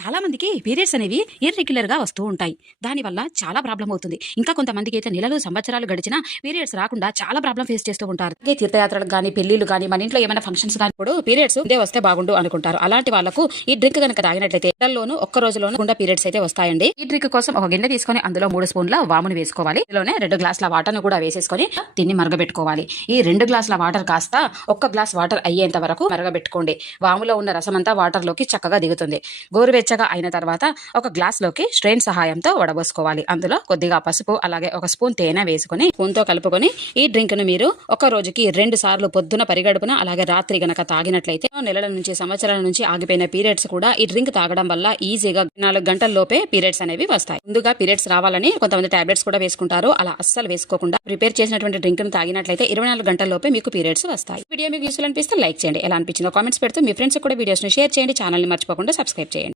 చాలా మందికి పీరియడ్స్ అనేవి ఇర్రెగ్యులర్ గా వస్తూ ఉంటాయి. దానివల్ల చాలా ప్రాబ్లం అవుతుంది. ఇంకా కొంతమందికి అయితే నెలలు సంవత్సరాలు గడిచినా పీరియడ్స్ రాకుండా చాలా ప్రాబ్లం ఫేస్ చేస్తూ ఉంటారు. అలాగే తీర్థయాత్రలకు కానీ పెళ్లిళ్ళు కానీ మన ఇంట్లో ఏమైనా ఫంక్షన్స్ కానీ ఇప్పుడు పీరియడ్స్ ఇదే వస్తే బాగుండు అనుకుంటారు. అలాంటి వాళ్ళకు ఈ డ్రింక్ కనుక తాగినట్లయితే నెలల్లోనూ ఒక్క రోజులోనూ గుండా పీరియడ్స్ అయితే వస్తాయండి. ఈ డ్రింక్ కోసం ఒక గిన్నె తీసుకొని అందులో 3 స్పూన్ల వామును వేసుకోవాలి. ఇందులోనే 2 గ్లాసుల వాటర్ ను కూడా వేసేసుకొని దీన్ని మరగబెట్టుకోవాలి. ఈ 2 గ్లాసుల వాటర్ కాస్త 1 గ్లాస్ వాటర్ అయ్యేంత వరకు మరగబెట్టుకోండి. వాములో ఉన్న రసం అంతా వాటర్ లోకి చక్కగా దిగుతుంది. గోరువెచ్చగా అయిన తర్వాత ఒక గ్లాస్ లోకి స్ట్రెయిన్ సహాయంతో వడబోసుకోవాలి. అందులో కొద్దిగా పసుపు అలాగే 1 స్పూన్ తేనె వేసుకుని స్పూన్ తో కలుపుకొని ఈ డ్రింక్ ను మీరు ఒక రోజుకి 2 సార్లు పొద్దున పరిగడుపున అలాగే రాత్రి గనక తాగినట్లయితే నెలల నుంచి సంవత్సరాల నుంచి ఆగిపోయిన పీరియడ్స్ కూడా ఈ డ్రింక్ తాగడం వల్ల ఈజీగా 4 గంటల లోపే పీరియడ్స్ అనేవి వస్తాయి. ముందుగా పీరియడ్స్ రావాలని కొంతమంది టాబ్లెట్స్ కూడా వేసుకుంటారు. అలా అస్సలు వేసుకోకుండా ప్రిపేర్ చేసినటువంటి డ్రింక్ ను తాగినట్లయితే 24 గంటల లోపే మీకు పీరియడ్స్ వస్తాయి. వీడియో మీకు యూస్ఫుల్ అనిపిస్తే లైక్ చేయండి. ఎలా అనిపించిందో కామెంట్స్ పెడుతూ మీ ఫ్రెండ్స్ కూడా వీడియోస్ ను షేర్ చేయండి. ఛానల్ ని మర్చిపోకుండా సబ్స్క్రైబ్ చేయండి.